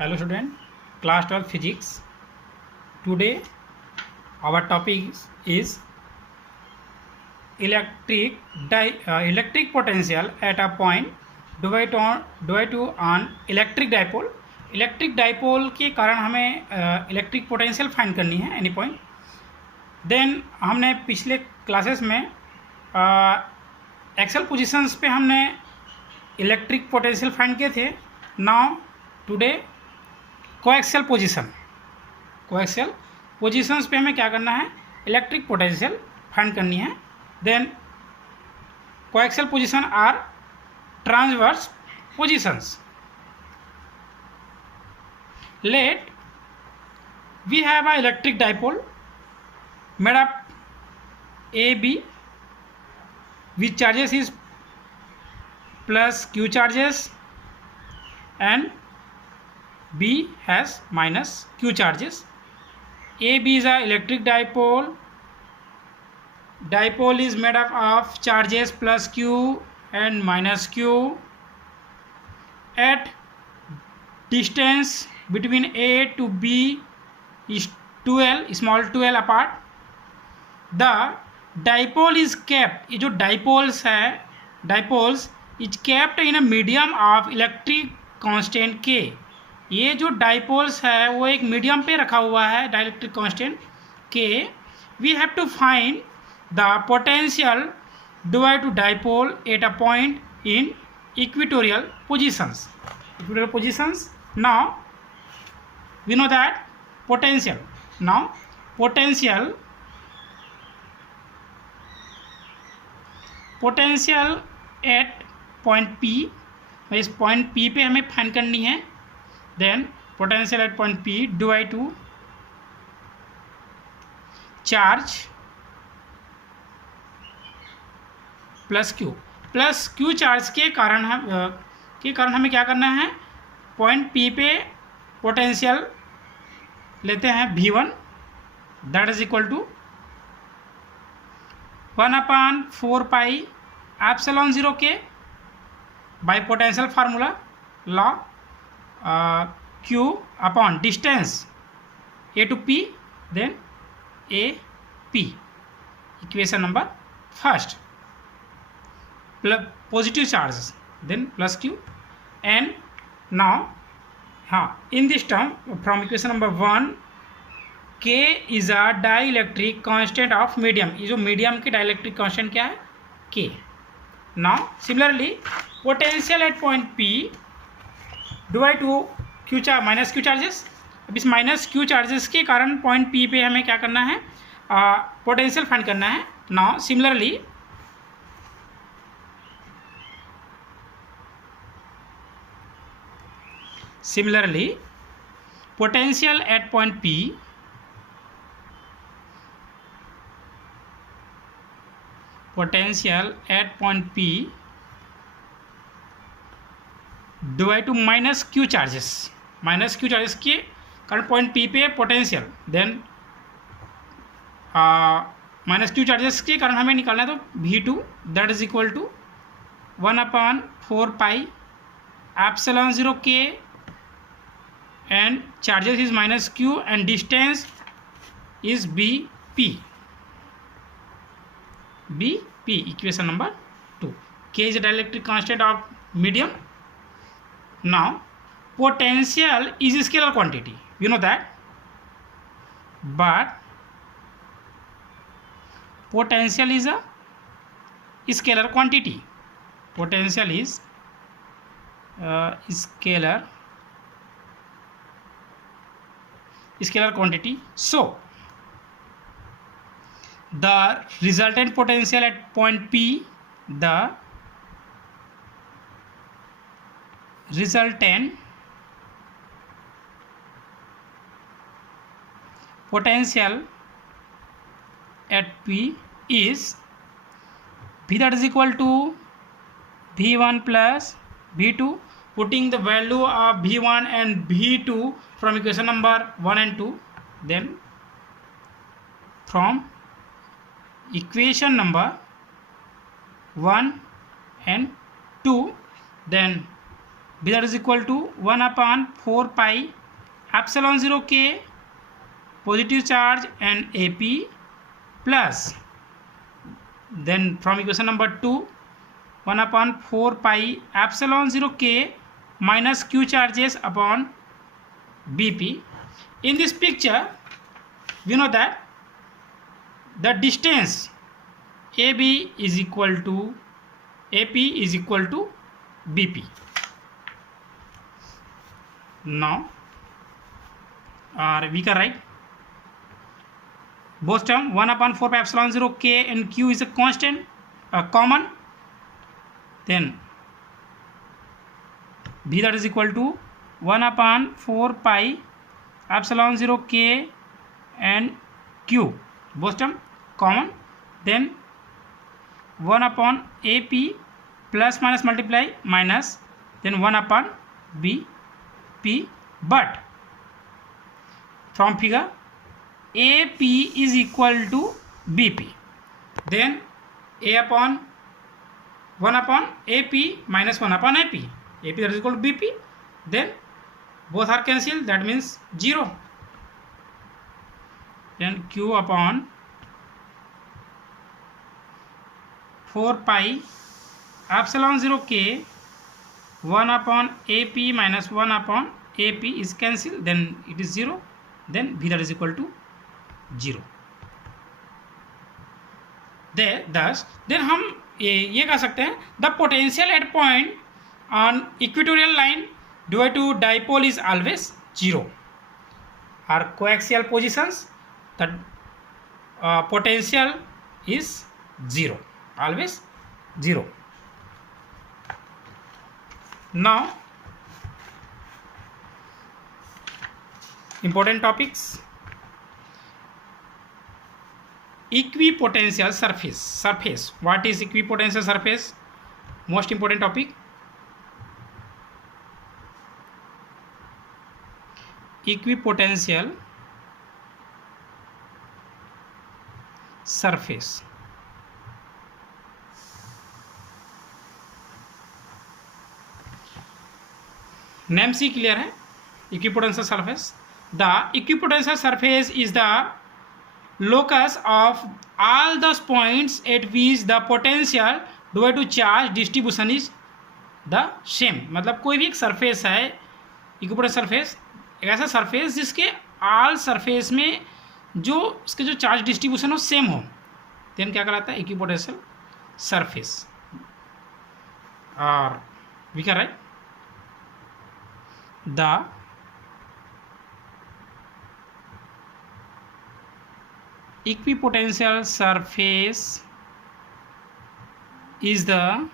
Hello student, class 12 physics. Today our topic is electric potential at a point due to an electric dipole. Electric dipole के कारण हमें electric potential find करनी है any point. Then हमने पिछले classes में Excel positions पे हमने इलेक्ट्रिक पोटेंशियल फाइंड किए थे. नाउ टुडे कोएक्सियल पोजीशंस पे हमें क्या करना है, इलेक्ट्रिक पोटेंशियल फाइंड करनी है. Then coaxial position are transverse positions. Let we have a electric dipole made up AB with charges is plus Q charges and B has minus Q charges. AB is a electric dipole. Dipole is made up of charges plus Q and minus Q. At distance between A to B is 12 small 12 apart. The dipole is kept. ये जो dipoles है, dipoles is kept in a medium of electric constant K. ये जो dipoles है वो एक medium पे रखा हुआ है dielectric constant K. We have to find the potential due to dipole at a point in equatorial positions. Now we know that potential. Now potential at point P, इस पॉइंट P पे हमें find करनी है. Then potential at point P due to charge plus Q charge के कारण हमें क्या करना है, पॉइंट P पे पोटेंशियल लेते हैं V1, that is equal to 1/4 pi epsilon 0 के by potential formula law Q upon distance A to P, then AP. Equation number first. Positive charge then plus Q and now in this term from equation number 1, K is a dielectric constant of medium. ये जो medium की dielectric constant क्या है, K. Now similarly potential at point P due to minus Q charges. अब इस minus Q charges के कारण point P पे हमें क्या करना है, पोटेंशियल फाइंड करना है. Now similarly potential at point P due to minus Q charges के कारण पॉइंट P पे potential. Then minus Q charges के कारण हमें निकालना है तो V2 that is equal to 1/4 pi epsilon 0 K and charges is minus Q and distance is BP. Equation number 2. K is a dielectric constant of medium. Now potential is a scalar quantity, you know that, but potential is a scalar quantity. Potential is scalar quantity. So the resultant potential at point P, the resultant potential at P is V that is equal to V1 plus V2. Putting the value of V1 and V2 from equation number 1 and 2, then from equation number 1 and 2, then B that is equal to 1 upon 4 pi epsilon 0 k positive charge and AP plus, then from equation number 2, 1 upon 4 pi epsilon 0 k minus q charges upon BP. In this picture, we know that the distance AB is equal to AP is equal to BP. Now, we can write both term 1 upon 4 pi epsilon 0 k and q is a constant, common. Then B that is equal to 1 upon 4 pi epsilon 0 k and q, both term common. Then 1 upon AP plus minus multiply minus, then 1 upon BP, but from figure AP is equal to BP, then A upon 1 upon AP minus 1 upon AP that is equal to BP, then both are cancelled, that means 0. Then Q upon 4 pi epsilon 0 k 1 upon AP minus 1 upon AP is cancelled, then it is 0, then V that is equal to 0. Thus then हम ये कह सकते हैं the potential at point on equatorial line due to dipole is always 0. Are coaxial positions the potential is 0, always 0. Now important topics: equipotential surface. What is equipotential surface? Most important topic. Equipotential surface. Name C clear है. Equipotential surface. The equipotential surface is the locus of all the points at which the potential due to charge distribution is the same. मतलब कोई भी एक surface है, equipotential surface एक ऐसा surface जिसके all surface में जो उसके जो चार्ज डिस्ट्रीब्यूशन हो सेम हो, देन क्या कहलाता है? Equipotential surface. और we can write the equipotential surface is the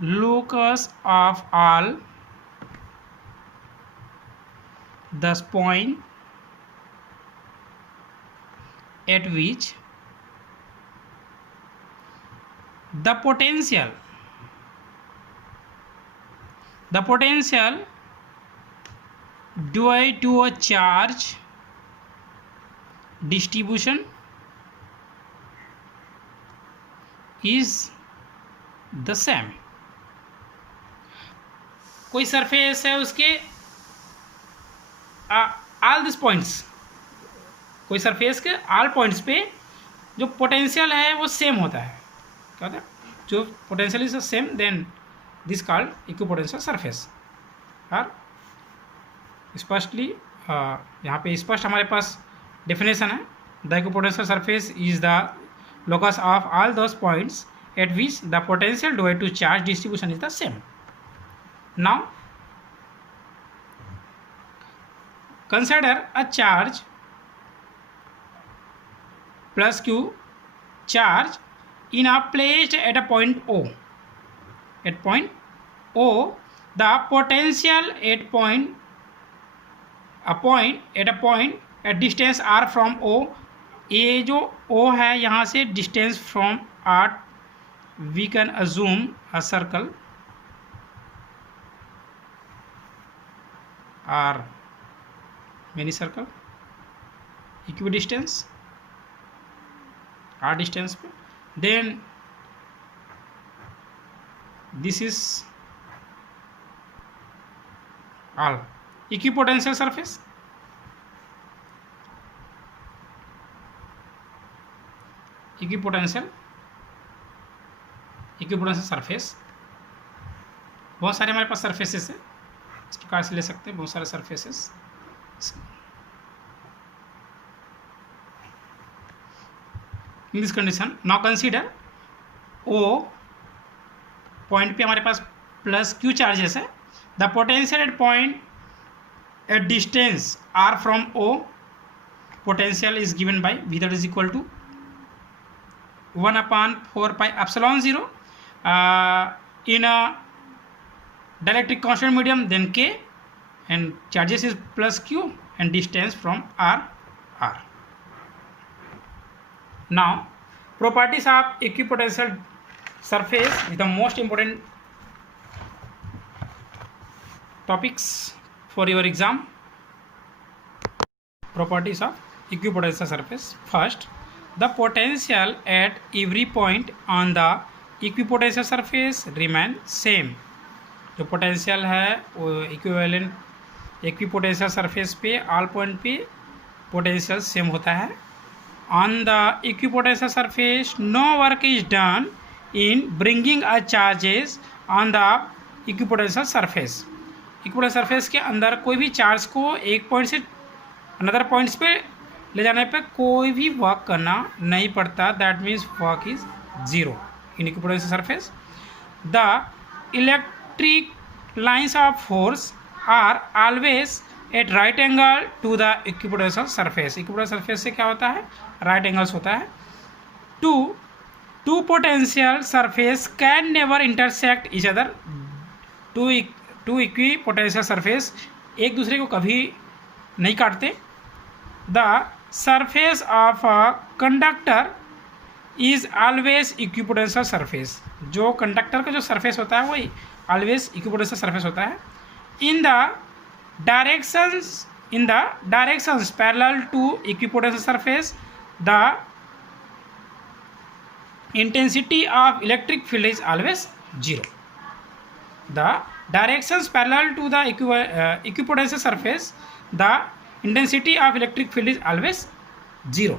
locus of all the point at which the potential due to a charge distribution is the same. कोई surface है उसके all this points, कोई surface के all points पे जो potential है वो same होता है. क्या होता है? जो potential is same, then this called equipotential surface. और स्पष्टली यहाँ पे स्पष्ट हमारे पास डेफिनेशन है. The equipotential surface is the locus of all those points at which the potential due to charge distribution is the same. Now consider a charge plus Q charge in a placed at a point O. At point O, the potential at at distance r from O, ये जो O है यहाँ से distance from R, we can assume a circle or many circle equidistance r distance पे. Then this is all equipotential surface. Equipotential surface, बहुत सारे हमारे पास surfaces है, इस प्रकार से ले सकते हैं बहुत सारे surfaces. In this condition now consider O point पे हमारे पास प्लस क्यू चार्जेस है. The potential at point at distance R from O, potential is given by V that is equal to 1/4 pi epsilon 0 in a dielectric constant medium, then K, and charges is plus Q and distance from R. Now properties of equipotential surface is the most important topics for your exam. Properties of equipotential surface. First, the potential at every point on the equipotential surface remain same. जो potential है वो equivalent equipotential surface पे all point पे potential same होता है. On the equipotential surface no work is done in bringing a charges on the equipotential surface. Equipotential surface के अंदर कोई भी चार्ज को एक पॉइंट से अनदर पॉइंट्स पे ले जाने पे कोई भी वर्क करना नहीं पड़ता. That means work is zero in equipotential surface. The electric lines of force are always at right angle to the equipotential surface. Equipotential surface से क्या होता है, राइट एंगल्स होता है. Two potential surface can never intersect each other. Two equipotential surface एक दूसरे को कभी नहीं काटते. The surface of a conductor is always equipotential surface. जो कंडक्टर का जो सरफेस होता है वही ऑलवेज इक्विपोटेंशियल सरफेस होता है. In the directions parallel to equipotential surface the intensity of electric field is always zero. The directions parallel to the equipotential surface the intensity of electric field is always 0.